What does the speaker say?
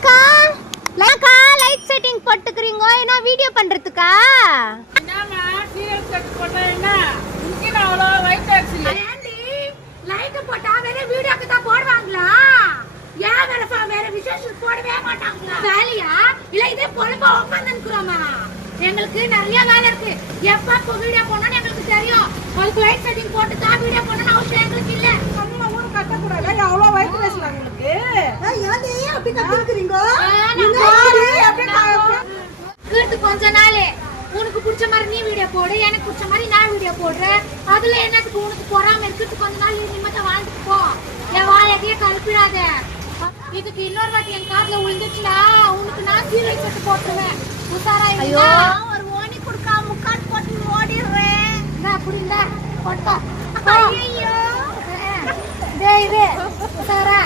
என்னக்கா லக்கா light setting போட்டுக்கறீங்க என்ன video பண்றதுக்கா? என்னமா சீரியல் செட் போட்டா என்ன இங்க அவ்வளோ லைட் ஆக்சி ஏண்டி லைட் போட்டா வேற வீடியோக்கு தான் போடுவாங்களா? ஏன் வேற விசேஷம் போடவே மாட்டாங்களா? வேலையா இல்ல இதே பொழப்பா உட்கார்ந்து நிக்கிறோமா? எங்களுக்கு நிறைய வேலை இருக்கு. எப்ப வீடியோ போடணும்னு எங்களுக்கு தெரியும். அதுக்கு லைட் செட்டிங் போட்டு தான் வீடியோ போடணும்னு அவசியம் எங்களுக்கு இல்ல. நம்ம ஊரு கட்ட கூடாது அவ்வளோ வைட் பேசலாம் உங்களுக்கு. ஏன்டி அப்படி கத்திக்கிறீங்க? கொஞ்ச நாள் உனக்கு பிடிச்ச மாதிரி நீ வீடியோ போடு, எனக்கு பிடிச்ச மாதிரி நான் வீடியோ போடுறேன். அதுல என்னத்துக்கு உனக்கு பொறாம இருக்கிறது? கொஞ்ச நாள் நிம்மதியா வாழ்ந்துட்டு போ. என் வாழையே கலப்பிடாத. இதுக்கு இன்னொரு வாட்டி என் காதுல விழுந்துச்சுனா உனக்கு நான் சீரியல் செட்டு போட்டுருவேன். உசாரா ஐயோ ஒரு ஓனி குடுக்காம முக்காட் போட்டு ஓடிடுறேன். நான் அப்படி இல்ல போட்டா ஐயோ டேய் உசாரா